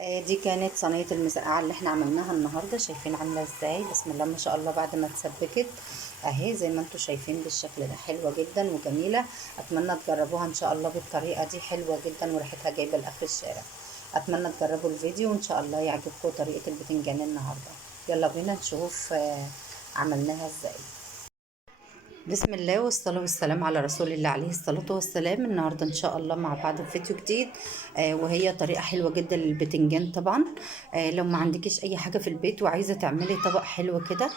دي كانت صينية المسقعة اللي احنا عملناها النهاردة. شايفين عاملة ازاي؟ بسم الله ما شاء الله. بعد ما اتسبكت اهي زي ما انتم شايفين بالشكل ده، حلوة جدا وجميلة. اتمنى تجربوها ان شاء الله بالطريقة دي، حلوة جدا وريحتها جايبة لاخر الشارع. اتمنى تجربوا الفيديو وان شاء الله يعجبكم طريقة البتنجان النهاردة. يلا بينا نشوف عملناها ازاي. بسم الله والصلاة والسلام على رسول الله عليه الصلاة والسلام. النهاردة إن شاء الله مع بعض في فيديو جديد، وهي طريقة حلوة جدا للبتنجان طبعا. لو ما عندكيش أي حاجة في البيت وعايزة تعملي طبق حلو كده،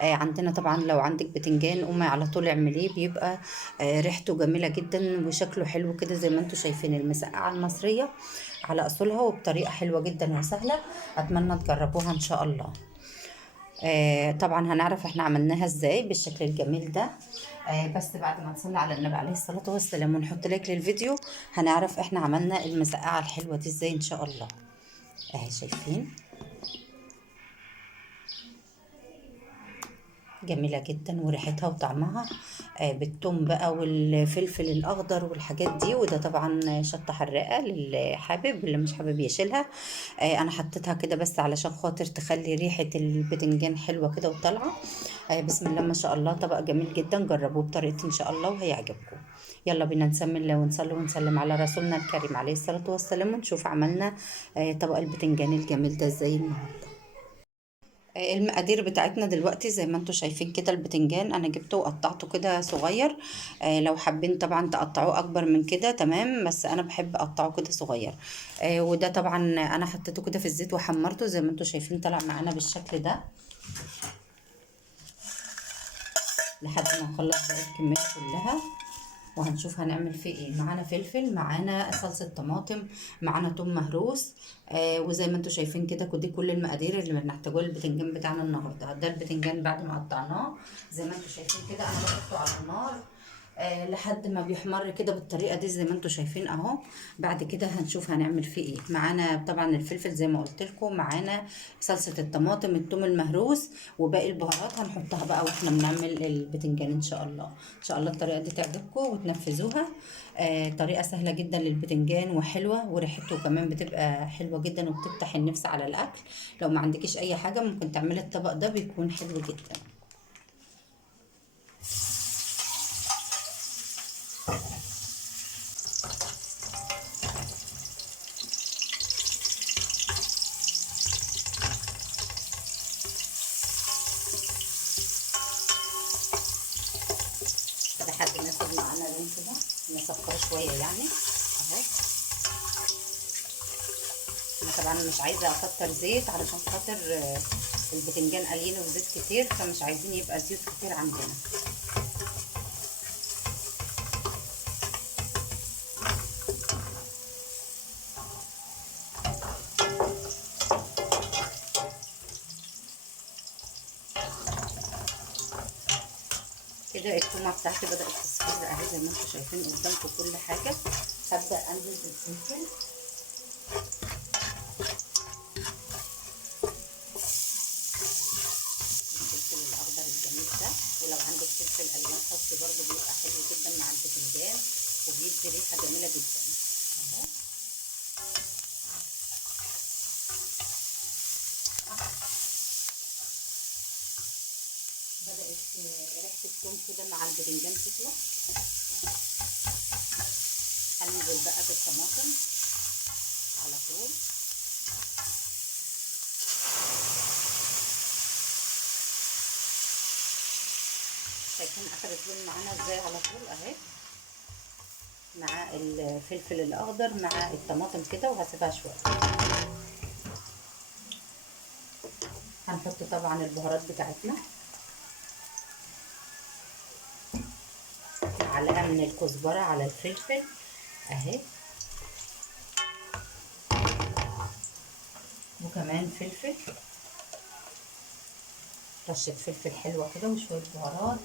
عندنا طبعا لو عندك بتنجان قومي على طول اعمليه، بيبقى ريحته جميلة جدا وشكله حلو كده زي ما انتم شايفين. المسقعة المصرية على أصولها وبطريقة حلوة جدا وسهلة. أتمنى تجربوها إن شاء الله. طبعا هنعرف احنا عملناها ازاي بالشكل الجميل ده. بس بعد ما نصلي على النبي عليه الصلاة والسلام ونحط لايك للفيديو هنعرف احنا عملنا المسقعة الحلوة دي ازاي ان شاء الله. اهي شايفين جميلة جدا وريحتها وطعمها بالثوم بقى والفلفل الأخضر والحاجات دي. وده طبعا شطة حراقة للي حابب، واللي مش حابب يشيلها. أنا حطيتها كده بس علشان خاطر تخلي ريحة البتنجان حلوة كده وطالعة. بسم الله ما شاء الله، طبق جميل جدا. جربوه بطريقتي إن شاء الله وهيعجبكم. يلا بينا نسمي الله ونصلي ونسلم على رسولنا الكريم عليه الصلاة والسلام، ونشوف عملنا طبق البتنجان الجميل ده ازاي النهارده. المقادير بتاعتنا دلوقتي زي ما انتم شايفين كده. البتنجان انا جبته وقطعته كده صغير. لو حابين طبعا تقطعوه اكبر من كده تمام، بس انا بحب اقطعه كده صغير. وده طبعا انا حطيته كده في الزيت وحمرته زي ما انتم شايفين، طلع معانا بالشكل ده لحد ما نخلص بقى الكمية كلها. وهنشوف هنعمل فيه ايه. معانا فلفل، معانا صلصة طماطم، معانا توم مهروس. وزي ما انتم شايفين كده دي كل المقادير اللي بنحتاجوها للبتنجان بتاعنا النهارده. ده البتنجان بعد ما قطعناه زي ما انتم شايفين كده انا بحطه على النار لحد ما بيحمر كده بالطريقه دي زي ما انتم شايفين اهو. بعد كده هنشوف هنعمل فيه ايه. معانا طبعا الفلفل زي ما قلت لكم، معانا صلصه الطماطم، الثوم المهروس، وباقي البهارات هنحطها بقى واحنا بنعمل البتنجان ان شاء الله. ان شاء الله الطريقه دي تعجبكم وتنفذوها. طريقه سهله جدا للبتنجان وحلوه وريحته كمان بتبقى حلوه جدا وبتفتح النفس على الاكل. لو ما عندكيش اي حاجه ممكن تعملي الطبق ده، بيكون حلو جدا. لحد ما ياخد معانا لون كده نسكره شويه يعني اهو. انا طبعا مش عايزه اكتر زيت علشان خاطر البتنجان قليله وزيت كتير، فمش عايزين يبقى زيوت كتير عندنا. كده التومه بتاعتي بدات تصفر اهي زي ما انتم شايفين قدامكم كل حاجه. هبدا انزل بالفلفل. الفلفل الاخضر الجميل ده، ولو عندك فلفل الوان حطي برده، بيبقى حلو جدا مع البتنجان وبيدي ريحه جميله جدا اهو. بدات ريحه الثوم كده مع البتنجان تطلع. هننزل بقى بالطماطم على طول. شايفين اخدت لون معانا ازاي على طول اهي، مع الفلفل الاخضر مع الطماطم كده. وهسيبها شويه. هنحط طبعا البهارات بتاعتنا، معلقه من الكزبره على الفلفل اهي، وكمان فلفل، رشه فلفل حلوه كده وشويه بهارات.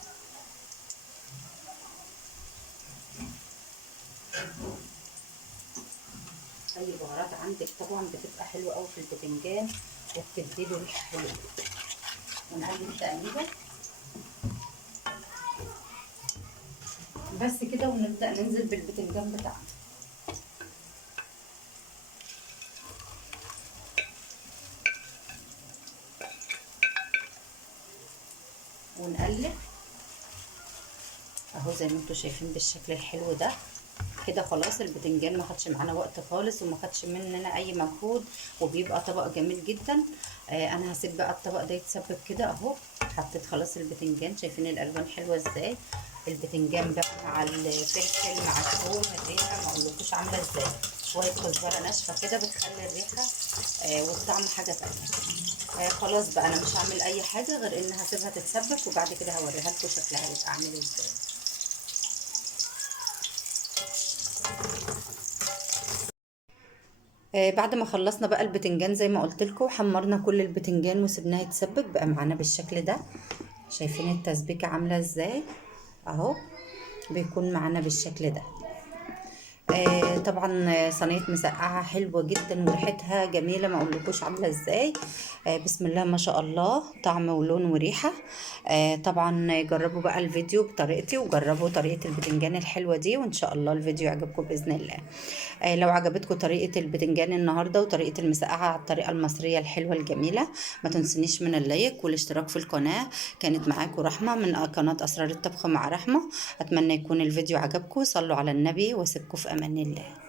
اي بهارات عندك طبعا بتبقى حلوه قوي في البتنجان وبتديله ريحه حلوه. ونقلب التقليبه بس كده، ونبدا ننزل بالبتنجان بتاعنا. ونقلب اهو زي ما انتم شايفين بالشكل الحلو ده. كده خلاص البتنجان ما خدش معانا وقت خالص وما خدش مننا اي مجهود، وبيبقى طبق جميل جدا. انا هسيب بقى الطبق ده يتسبك كده اهو. حطيت خلاص البتنجان، شايفين الالوان حلوه ازاي. البتنجان بقى مع الفلفل مع الثوم، الريحه ما اقولكوش عامله ازاي. شويه كزبره ناشفه كده بتخلي الريحه والطعم حاجه تانيه. خلاص بقى انا مش هعمل اي حاجه غير ان هسيبها تتسبك، وبعد كده هوريها لكم شكلها هيبقى عامل ازاي. بعد ما خلصنا بقى البتنجان زي ما قلت لكم، حمرنا كل البتنجان وسبناه يتسبك بقى معانا بالشكل ده. شايفين التسبيكه عامله ازاي اهو، بيكون معانا بالشكل ده. طبعا صينيه مسقعه حلوه جدا وريحتها جميله ما اقولكوش عامله ازاي. بسم الله ما شاء الله، طعم ولون وريحه. طبعا جربوا بقى الفيديو بطريقتي وجربوا طريقه البتنجان الحلوه دي، وان شاء الله الفيديو يعجبكم باذن الله. لو عجبتكم طريقه البتنجان النهارده وطريقه المسقعه على الطريقه المصريه الحلوه الجميله، ما تنسونيش من اللايك والاشتراك في القناه. كانت معاكم رحمه من قناه اسرار الطبخ مع رحمه. اتمنى يكون الفيديو عجبكم. صلوا على النبي واسيبكم في امان الله.